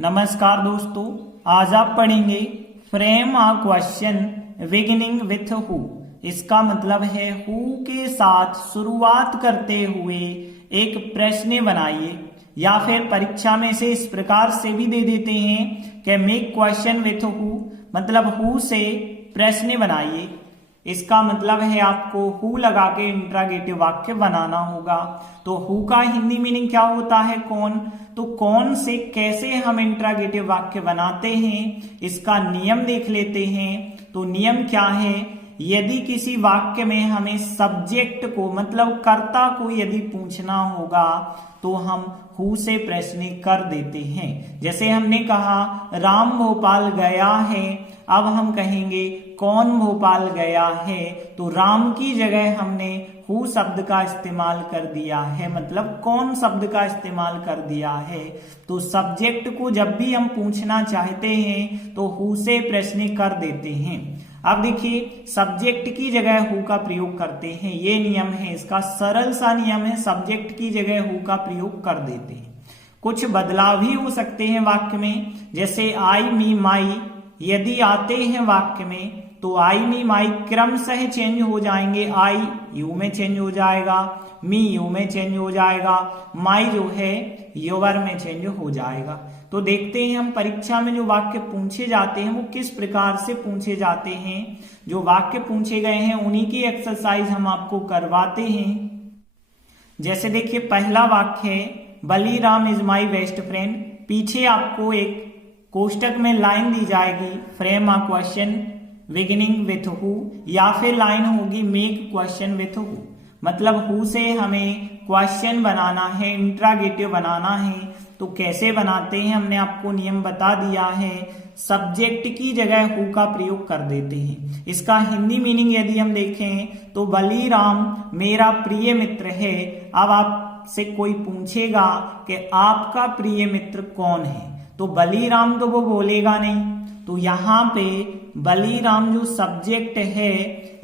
नमस्कार दोस्तों, आज आप पढ़ेंगे frame a question beginning with who. इसका मतलब है हु के साथ शुरुआत करते हुए एक प्रश्न बनाइए, या फिर परीक्षा में से इस प्रकार से भी दे देते हैं कि मेक क्वेश्चन विथ हु, मतलब हु से प्रश्न बनाइए। इसका मतलब है आपको हु लगा के इंट्रागेटिव वाक्य बनाना होगा। तो हु का हिंदी मीनिंग क्या होता है? कौन। तो कौन से कैसे हम इंट्रागेटिव वाक्य बनाते हैं, इसका नियम देख लेते हैं। तो नियम क्या है? यदि किसी वाक्य में हमें सब्जेक्ट को मतलब कर्ता को यदि पूछना होगा तो हम हु से प्रश्न कर देते हैं। जैसे हमने कहा राम भोपाल गया है, अब हम कहेंगे कौन भोपाल गया है, तो राम की जगह हमने हु शब्द का इस्तेमाल कर दिया है, मतलब कौन शब्द का इस्तेमाल कर दिया है। तो सब्जेक्ट को जब भी हम पूछना चाहते हैं तो हु से प्रश्न कर देते हैं। अब देखिए सब्जेक्ट की जगह हु का प्रयोग करते हैं, ये नियम है, इसका सरल सा नियम है, सब्जेक्ट की जगह हु का प्रयोग कर देते हैं। कुछ बदलाव भी हो सकते हैं वाक्य में, जैसे आई मी माई यदि आते हैं वाक्य में तो आई मी माई क्रमशः चेंज हो जाएंगे। आई यू में चेंज हो जाएगा, मी यू में चेंज हो जाएगा, माई जो है योवर में चेंज हो जाएगा। तो देखते हैं हम परीक्षा में जो वाक्य पूछे जाते हैं वो किस प्रकार से पूछे जाते हैं। जो वाक्य पूछे गए हैं उन्हीं की एक्सरसाइज हम आपको करवाते हैं। जैसे देखिए पहला वाक्य है Baliram is my best friend. पीछे आपको एक कोष्टक में लाइन दी जाएगी frame a question beginning with who, या फिर लाइन होगी मेक क्वेश्चन विथ हु। मतलब हु से हमें क्वेश्चन बनाना है, इंट्रागेटिव बनाना है। तो कैसे बनाते हैं हमने आपको नियम बता दिया है। सब्जेक्ट की जगह हु का प्रयोग कर देते हैं। इसका हिंदी मीनिंग यदि हम देखें तो बलीराम मेरा प्रिय मित्र है। अब आपसे कोई पूछेगा कि आपका प्रिय मित्र कौन है, तो बलीराम तो वो बोलेगा नहीं। तो यहाँ पे बलीराम जो सब्जेक्ट है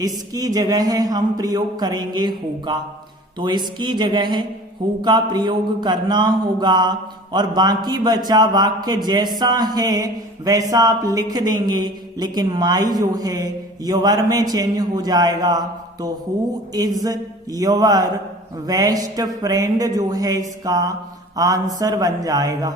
इसकी जगह हम प्रयोग करेंगे हु का। तो इसकी जगह हु का प्रयोग करना होगा और बाकी बचा वाक्य जैसा है वैसा आप लिख देंगे, लेकिन माई जो है योवर में चेंज हो जाएगा। तो हु इज योवर बेस्ट फ्रेंड जो है इसका आंसर बन जाएगा।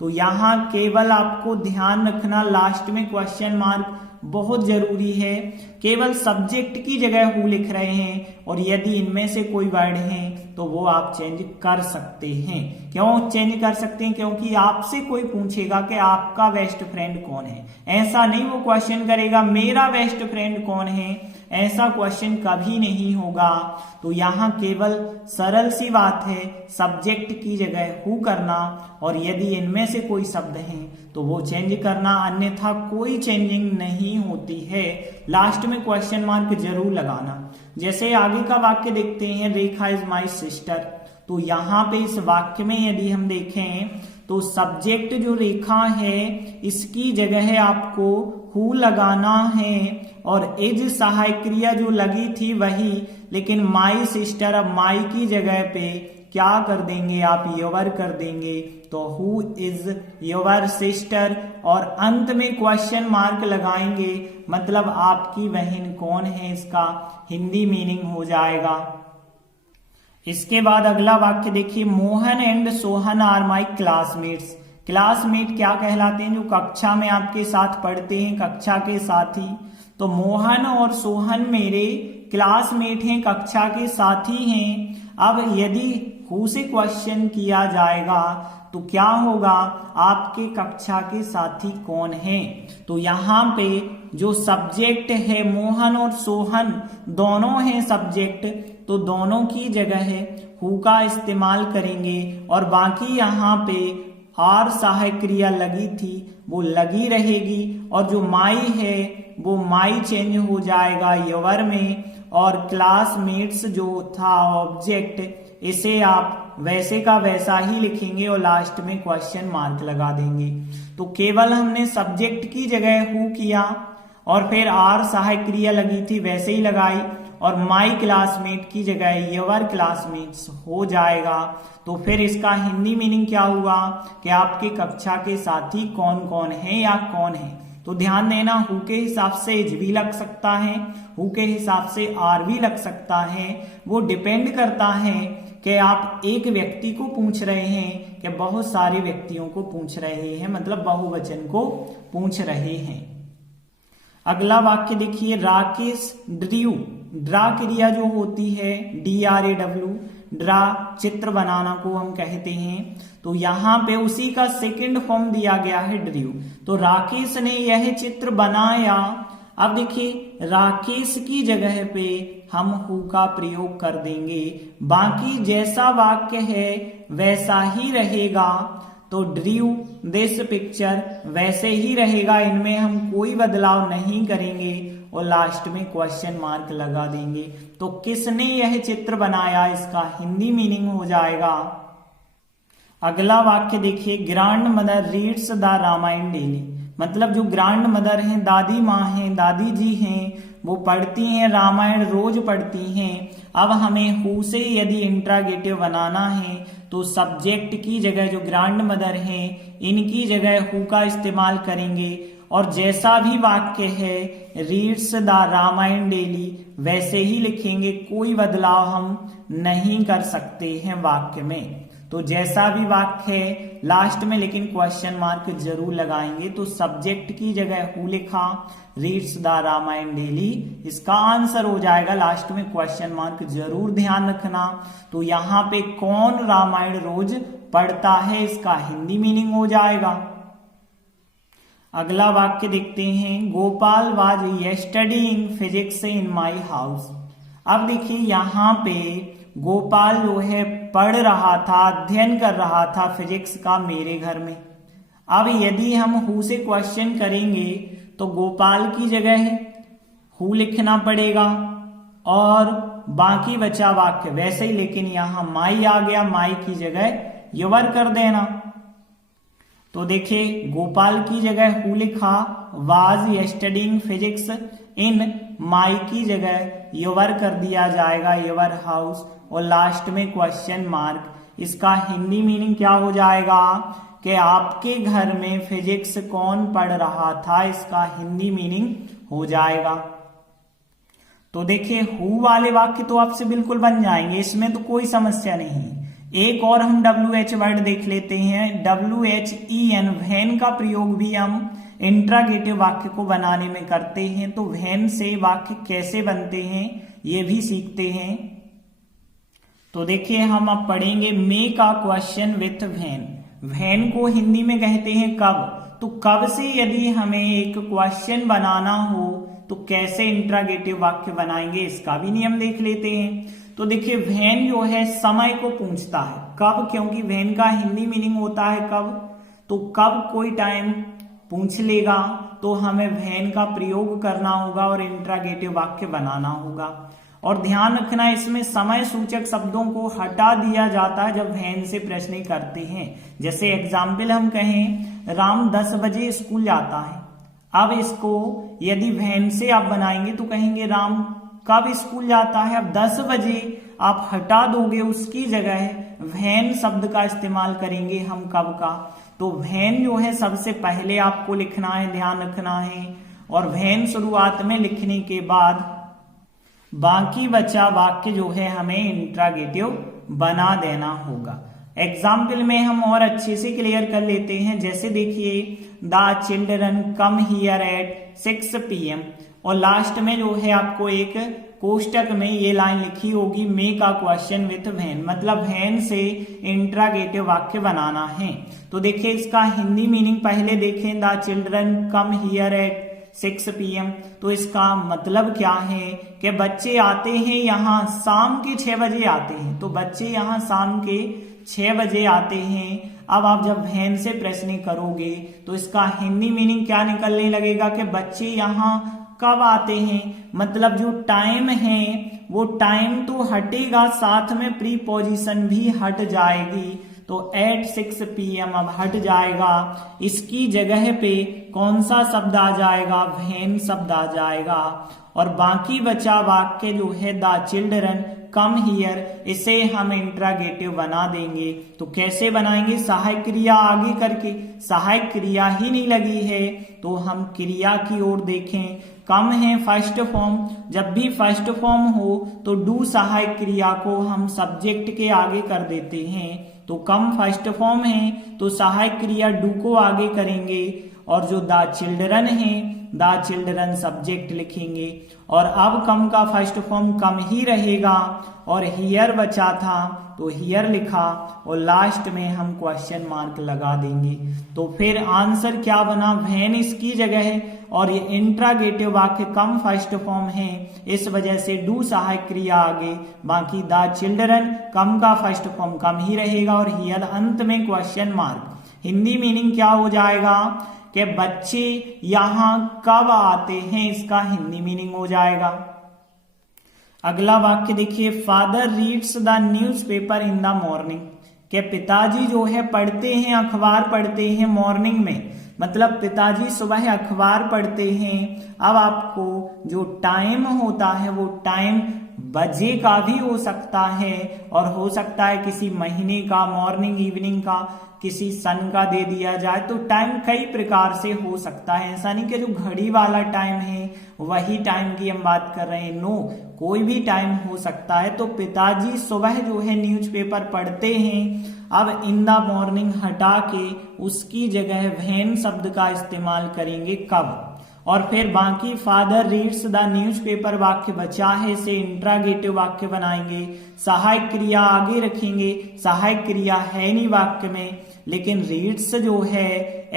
तो यहाँ केवल आपको ध्यान रखना लास्ट में क्वेश्चन मार्क बहुत जरूरी है। केवल सब्जेक्ट की जगह हु लिख रहे हैं और यदि इनमें से कोई वर्ड है तो वो आप चेंज कर सकते हैं। क्यों चेंज कर सकते हैं? क्योंकि आपसे कोई पूछेगा कि आपका बेस्ट फ्रेंड कौन है। ऐसा नहीं वो क्वेश्चन करेगा मेरा बेस्ट फ्रेंड कौन है, ऐसा क्वेश्चन कभी नहीं होगा। तो यहाँ केवल सरल सी बात है सब्जेक्ट की जगह हु करना, और यदि इनमें से कोई शब्द है तो वो चेंज करना, अन्यथा कोई चेंजिंग नहीं होती है। लास्ट में क्वेश्चन मार्क जरूर लगाना। जैसे आगे का वाक्य देखते हैं रेखा इज माई सिस्टर। तो यहाँ पे इस वाक्य में यदि हम देखें तो सब्जेक्ट जो रेखा है इसकी जगह आपको हु लगाना है और इज सहायक क्रिया जो लगी थी वही, लेकिन माई सिस्टर अब माई की जगह पे क्या कर देंगे आप योवर कर देंगे। तो हु इज योवर सिस्टर और अंत में क्वेश्चन मार्क लगाएंगे, मतलब आपकी बहन कौन है, इसका हिंदी मीनिंग हो जाएगा। इसके बाद अगला वाक्य देखिए Mohan and Sohan are my classmates. Classmate क्या कहलाते हैं? जो कक्षा में आपके साथ पढ़ते हैं, कक्षा के साथी। तो मोहन और सोहन मेरे क्लासमेट हैं, कक्षा के साथी हैं। अब यदि हु से क्वेश्चन किया जाएगा तो क्या होगा? आपके कक्षा के साथी कौन है? तो यहाँ पे जो सब्जेक्ट है मोहन और सोहन दोनों हैं सब्जेक्ट, तो दोनों की जगह हु का इस्तेमाल करेंगे और बाकी यहाँ पे आर सहायक क्रिया लगी थी वो लगी रहेगी, और जो माई है वो माई चेंज हो जाएगा योवर में, और क्लासमेट्स जो था ऑब्जेक्ट इसे आप वैसे का वैसा ही लिखेंगे और लास्ट में क्वेश्चन मार्क लगा देंगे। तो केवल हमने सब्जेक्ट की जगह हु किया और फिर आर सहायक क्रिया लगी थी वैसे ही लगाई, और माई क्लासमेट की जगह योर क्लासमेट्स हो जाएगा। तो फिर इसका हिंदी मीनिंग क्या हुआ कि आपके कक्षा के साथी कौन कौन है या कौन है। तो ध्यान देना, हु के हिसाब से इज भी लग सकता है, हु के हिसाब से आर भी लग सकता है। वो डिपेंड करता है कि आप एक व्यक्ति को पूछ रहे हैं कि बहुत सारे व्यक्तियों को पूछ रहे हैं, मतलब बहुवचन को पूछ रहे हैं। अगला वाक्य देखिए, राकेश ड्रू। ड्रा क्रिया जो होती है DRAW, ड्रा चित्र बनाना को हम कहते हैं। तो यहाँ पे उसी का सेकंड फॉर्म दिया गया है ड्रू। तो राकेश ने यह चित्र बनाया। अब देखिए, राकेश की जगह पे हम हु का प्रयोग कर देंगे, बाकी जैसा वाक्य है वैसा ही रहेगा। तो ड्रू दिस पिक्चर वैसे ही रहेगा, इनमें हम कोई बदलाव नहीं करेंगे और लास्ट में क्वेश्चन मार्क लगा देंगे। तो किसने यह चित्र बनाया, इसका हिंदी मीनिंग हो जाएगा। अगला वाक्य देखिए, grandmother reads the Ramayana daily. मतलब जो ग्रैंड मदर हैं, दादी माँ हैं, दादी जी हैं, वो पढ़ती हैं रामायण, रोज पढ़ती हैं। अब हमें हु से यदि इंट्रागेटिव बनाना है तो सब्जेक्ट की जगह जो ग्रैंड मदर हैं इनकी जगह हु का इस्तेमाल करेंगे और जैसा भी वाक्य है रीड्स द रामायण डेली वैसे ही लिखेंगे, कोई बदलाव हम नहीं कर सकते हैं वाक्य में। तो जैसा भी वाक्य है लास्ट में लेकिन क्वेश्चन मार्क जरूर लगाएंगे। तो सब्जेक्ट की जगह हु लिखा, रीड्स द रामायण डेली इसका आंसर हो जाएगा। लास्ट में क्वेश्चन मार्क जरूर ध्यान रखना। तो यहाँ पे कौन रामायण रोज पढ़ता है, इसका हिंदी मीनिंग हो जाएगा। अगला वाक्य देखते हैं, गोपाल वाज यस्टरडीइंग फिजिक्स इन माई हाउस। अब देखिए यहाँ पे गोपाल जो है पढ़ रहा था, अध्ययन कर रहा था फिजिक्स का मेरे घर में। अब यदि हम हु से क्वेश्चन करेंगे तो गोपाल की जगह हु लिखना पड़ेगा और बाकी बचा वाक्य वैसे ही, लेकिन यहां माई आ गया, माई की जगह योर कर देना। तो देखिए गोपाल की जगह हु लिखा, वाज यस्टरडीइंग फिजिक्स इन माई की जगह योर कर दिया जाएगा, योर हाउस और लास्ट में क्वेश्चन मार्क। इसका हिंदी मीनिंग क्या हो जाएगा कि आपके घर में फिजिक्स कौन पढ़ रहा था, इसका हिंदी मीनिंग हो जाएगा। तो देखिए हु वाले वाक्य तो आपसे बिल्कुल बन जाएंगे, इसमें तो कोई समस्या नहीं। एक और हम WH वर्ड देख लेते हैं, WHEN व्हेन का प्रयोग भी हम इंट्रागेटिव वाक्य को बनाने में करते हैं। तो व्हेन से वाक्य कैसे बनते हैं ये भी सीखते हैं। तो देखिए हम अब पढ़ेंगे make a question with when. When को हिंदी में कहते हैं कब। तो कब से यदि हमें एक क्वेश्चन बनाना हो तो कैसे इंट्रागेटिव वाक्य बनाएंगे, इसका भी नियम देख लेते हैं। तो देखिए व्हेन जो है समय को पूछता है, कब, क्योंकि व्हेन का हिंदी मीनिंग होता है कब। तो कब कोई टाइम पूछ लेगा तो हमें व्हेन का प्रयोग करना होगा और इंट्रागेटिव वाक्य बनाना होगा। और ध्यान रखना इसमें समय सूचक शब्दों को हटा दिया जाता है जब व्हेन से प्रश्न करते हैं। जैसे एग्जाम्पल हम कहें राम 10 बजे स्कूल जाता है। अब इसको यदि व्हेन से आप बनाएंगे तो कहेंगे राम कब स्कूल जाता है। अब 10 बजे आप हटा दोगे, उसकी जगह व्हेन शब्द का इस्तेमाल करेंगे हम कब का। तो व्हेन जो है सबसे पहले आपको लिखना है, ध्यान रखना है। और व्हेन शुरुआत में लिखने के बाद बाकी बचा वाक्य जो है हमें इंट्रागेटिव बना देना होगा। एग्जाम्पल में हम और अच्छे से क्लियर कर लेते हैं। जैसे देखिए the children come here eight 6 PM और लास्ट में जो है आपको एक कोष्टक में ये लाइन लिखी होगी make a question with when, मतलब व्हेन से इंट्रागेटिव वाक्य बनाना है। तो देखिए इसका हिंदी मीनिंग पहले देखें, the children come here eight 6 PM। तो इसका मतलब क्या है कि बच्चे आते हैं यहाँ शाम के 6 बजे आते हैं। तो बच्चे यहाँ शाम के 6 बजे आते हैं। अब आप जब व्हेन से प्रश्न करोगे तो इसका हिंदी मीनिंग क्या निकलने लगेगा कि बच्चे यहाँ कब आते हैं। मतलब जो टाइम है वो टाइम तो हटेगा, साथ में प्रीपोजिशन भी हट जाएगी। तो एट 6 PM अब हट जाएगा, इसकी जगह पे कौन सा शब्द आ जाएगा, व्हेन शब्द आ जाएगा। और बाकी बचा वाक्य जो है द चिल्ड्रन कम हियर, इसे हम इंट्रागेटिव बना देंगे। तो कैसे बनाएंगे, सहायक क्रिया आगे करके, सहायक क्रिया ही नहीं लगी है तो हम क्रिया की ओर देखें। कम है फर्स्ट फॉर्म, जब भी फर्स्ट फॉर्म हो तो डू सहायक क्रिया को हम सब्जेक्ट के आगे कर देते हैं। तो कम फर्स्ट फॉर्म है तो सहायक क्रिया डू को आगे करेंगे, और जो द चिल्ड्रन है द चिल्ड्रन सब्जेक्ट लिखेंगे। और अब कम का फर्स्ट फॉर्म कम ही रहेगा, और हियर बचा था तो हियर लिखा, और लास्ट में हम क्वेश्चन मार्क लगा देंगे। तो फिर आंसर क्या बना, व्हेन इसकी जगह है, और ये इंट्रागेटिव वाक्य कम फर्स्ट फॉर्म है, इस वजह से डू सहायक क्रिया आगे, बाकी द चिल्ड्रन कम का फर्स्ट फॉर्म कम ही रहेगा, और हियर अंत में क्वेश्चन मार्क। हिंदी मीनिंग क्या हो जाएगा कि बच्चे यहां कब आते हैं, इसका हिंदी मीनिंग हो जाएगा। अगला वाक्य देखिए, father reads the newspaper in the morning, के पिताजी जो है पढ़ते हैं, अखबार पढ़ते हैं मॉर्निंग में, मतलब पिताजी सुबह अखबार पढ़ते हैं। अब आपको जो टाइम होता है वो टाइम बजे का भी हो सकता है, और हो सकता है किसी महीने का, मॉर्निंग इवनिंग का, किसी सन का दे दिया जाए। तो टाइम कई प्रकार से हो सकता है, ऐसा नहीं कि जो घड़ी वाला टाइम है वही टाइम की हम बात कर रहे हैं, नो, कोई भी टाइम हो सकता है। तो पिताजी सुबह जो है न्यूज़पेपर पढ़ते हैं। अब इन द मॉर्निंग हटा के उसकी जगह व्हेन शब्द का इस्तेमाल करेंगे, कब। और फिर बाकी फादर रीड्स द न्यूज़पेपर वाक्य बचा है, इसे इंट्रागेटिव वाक्य बनाएंगे, सहायक क्रिया आगे रखेंगे, सहायक क्रिया है नहीं वाक्य में, लेकिन रीड्स जो है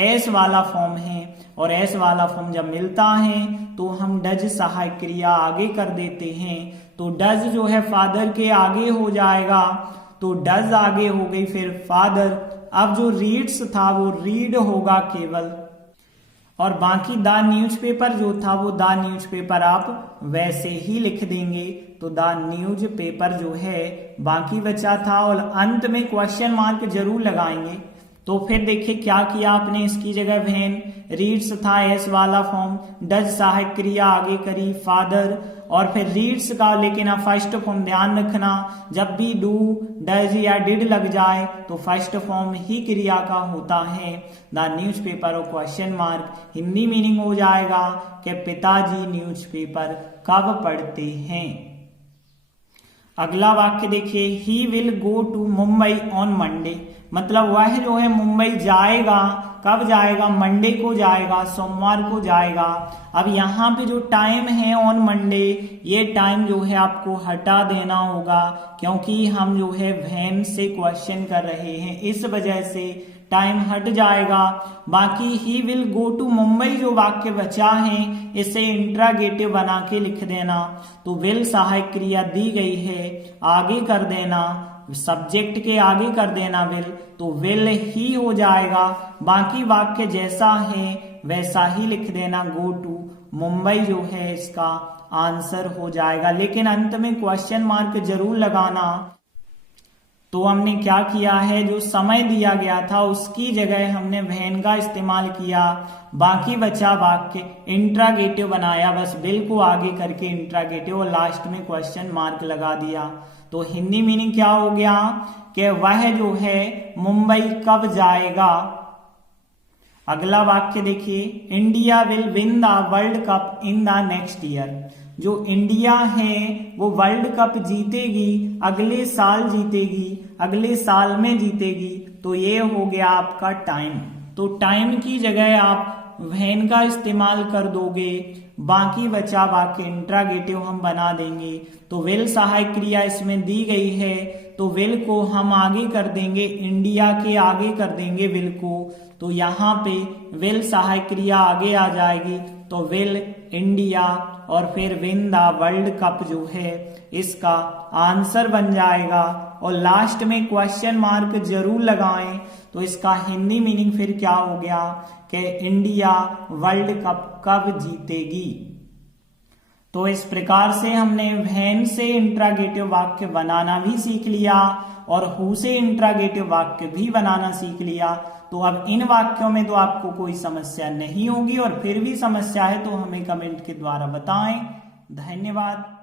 एस वाला फॉर्म है, और एस वाला फॉर्म जब मिलता है तो हम डज सहायक क्रिया आगे कर देते हैं। तो डज जो है फादर के आगे हो जाएगा, तो डज आगे हो गई, फिर फादर। अब जो रीड्स था वो रीड होगा केवल, और बाकी द न्यूज़पेपर जो था वो द न्यूज़पेपर आप वैसे ही लिख देंगे। तो द न्यूज़पेपर जो है बाकी बचा था, और अंत में क्वेश्चन मार्क जरूर लगाएंगे। तो फिर देखिए क्या किया आपने, इसकी जगह व्हेन, रीड्स था एस वाला फॉर्म, डज सहायक क्रिया आगे करी, फादर, और फिर रीड्स का लेकिन आप फर्स्ट फॉर्म ध्यान रखना, जब भी डू, डज या डिड लग जाए तो फर्स्ट फॉर्म ही क्रिया का होता है। द न्यूज़पेपर और क्वेश्चन मार्क, हिंदी मीनिंग हो जाएगा कि पिताजी न्यूज़पेपर कब पढ़ते हैं। अगला वाक्य देखिए, he will go to Mumbai on Monday, मतलब वह जो है मुंबई जाएगा, कब जाएगा, मंडे को जाएगा, सोमवार को जाएगा। अब यहाँ पे जो टाइम है ऑन मंडे, ये टाइम जो है आपको हटा देना होगा, क्योंकि हम जो है व्हेन से क्वेश्चन कर रहे हैं, इस वजह से टाइम हट जाएगा। बाकी he will go to Mumbai जो वाक्य बचा है, इसे इंट्रागेटिव बना के लिख देना। तो विल सहायक क्रिया दी गई है, आगे कर देना, सब्जेक्ट के आगे कर देना विल, तो विल ही हो जाएगा। बाकी वाक्य जैसा है वैसा ही लिख देना, गो टू मुंबई जो है इसका आंसर हो जाएगा, लेकिन अंत में क्वेश्चन मार्क जरूर लगाना। तो हमने क्या किया है, जो समय दिया गया था उसकी जगह हमने व्हेन का इस्तेमाल किया, बाकी बचा वाक्य इंट्रागेटिव बनाया, बस विल को आगे करके इंट्रागेटिव, और लास्ट में क्वेश्चन मार्क लगा दिया। तो हिंदी मीनिंग क्या हो गया कि वह जो है मुंबई कब जाएगा। अगला वाक्य देखिए, India will win the world cup in the next year, जो इंडिया है वो वर्ल्ड कप जीतेगी, अगले साल जीतेगी, अगले साल में जीतेगी। तो ये हो गया आपका टाइम। तो टाइम की जगह आप व्हेन का इस्तेमाल कर दोगे, बाकी बचा वाक्य इंट्रागेटिव हम बना देंगे। तो विल सहायक क्रिया इसमें दी गई है, तो विल को हम आगे कर देंगे, इंडिया के आगे कर देंगे विल को। तो यहाँ पे विल सहायक क्रिया आगे आ जाएगी, तो विल इंडिया, और फिर विन द वर्ल्ड कप जो है इसका आंसर बन जाएगा। और लास्ट में क्वेश्चन मार्क जरूर लगाएं। तो इसका हिंदी मीनिंग फिर क्या हो गया कि इंडिया वर्ल्ड कप कब जीतेगी। तो इस प्रकार से हमने व्हेन से इंट्रागेटिव वाक्य बनाना भी सीख लिया और हु से इंट्रागेटिव वाक्य भी बनाना सीख लिया। तो अब इन वाक्यों में तो आपको कोई समस्या नहीं होगी, और फिर भी समस्या है तो हमें कमेंट के द्वारा बताएं। धन्यवाद।